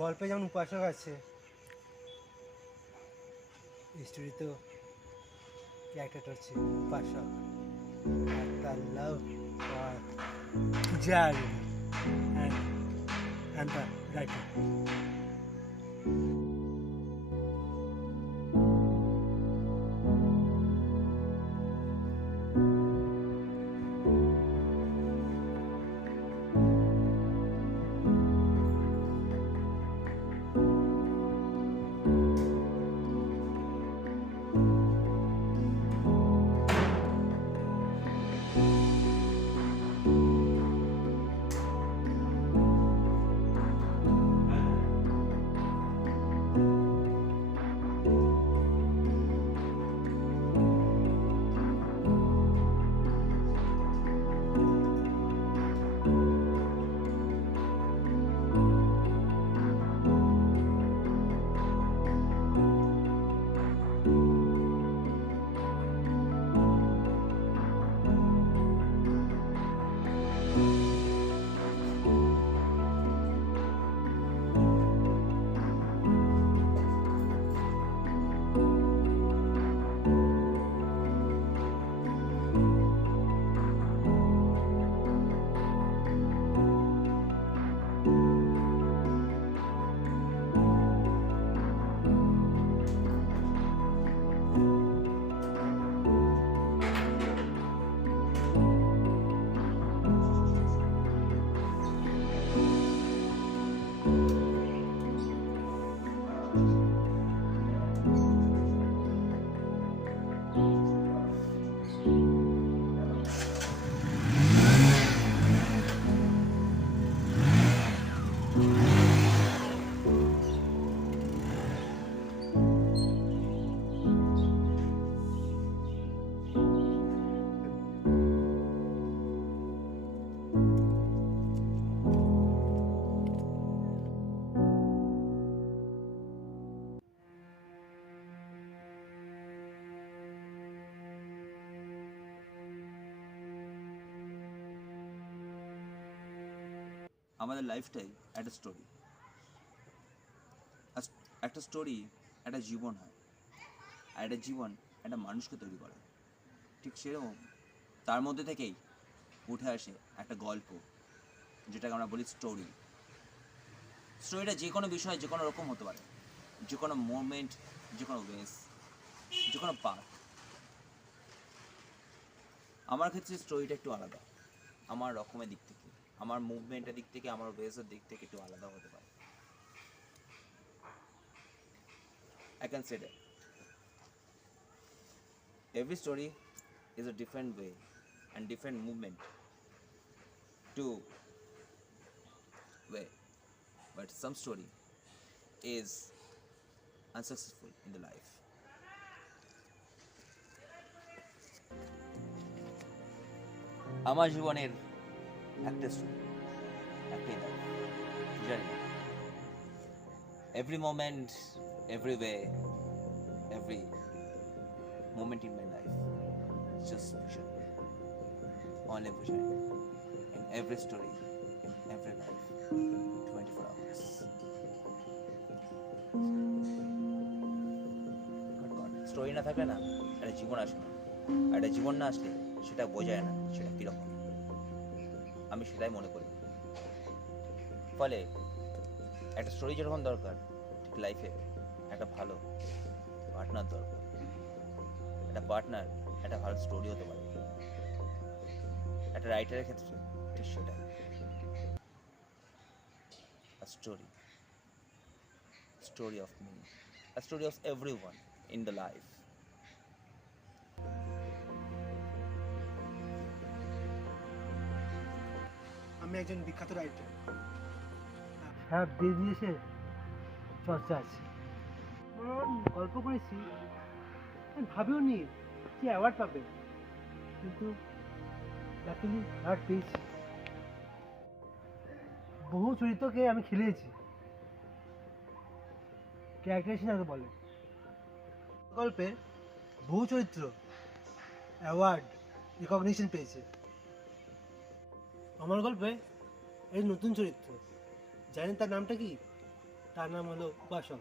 গল্পে যেমন উপাসক আছে, স্টোরিতেও ক্যারেক্টারটা হচ্ছে উপাসক, আর তার লাভ আর জার্নি and the writer. আমাদের লাইফটাই একটা স্টোরি। একটা স্টোরি একটা জীবন হয়, আর একটা জীবন একটা মানুষকে তৈরি করে। ঠিক সেরকম তার মধ্যে থেকেই উঠে আসে একটা গল্প, যেটাকে আমরা বলি স্টোরি। স্টোরিটা যে কোনো বিষয় যে কোনো রকম হতে পারে, যে কোনো মোমেন্ট, যে কোনো ওয়েস, যে কোনো পার্ট। আমার ক্ষেত্রে স্টোরিটা একটু আলাদা। আমার রকমের দিক থেকে, আমার মুভমেন্টের দিক থেকে, আমার ওয়েসের দিক থেকে একটু আলাদা হতে পারে। I can say that every story is a different way and different movement to way, but some story is unsuccessful in the life. আমার জীবনের একটা স্টোরি, একটাই লাইফ জানি। Every moment, every way, every moment in my life, just vision, only vision, in every story, in every life, 24 hours. Story না থাকলে না একটা জীবন আসে না, আর একটা জীবন না আসলে সেটা বোঝায় না সেটা কীরকম। আমি সেটাই মনে করি। ফলে একটা স্টোরি যেরকম দরকার, ঠিক লাইফে একটা ভালো পার্টনার দরকার। একটা পার্টনার একটা ভালো স্টোরি হতে পারে। একটা রাইটারের ক্ষেত্রে ঠিক সেটাই, a story, story of me, a story of everyone in the life. আমি একজন বিখ্যাত রাইটার, হ্যাঁ দেশ বিদেশে চর্চা আছে। গল্প করেছি, আমি ভাবিও নি কি অ্যাওয়ার্ড পাবে, কিন্তু লাকিলি অ্যাওয়ার্ড পেয়েছি। বহু চরিত্রকে আমি খেলিয়েছি, ক্যারেক্টারেশন যাকে বলে। গল্পে বহু চরিত্র অ্যাওয়ার্ড রিকগনিশন পেয়েছে। আমার গল্পে এই নতুন চরিত্র, জানেন তার নামটা কি? তার নাম হলো উপাসক।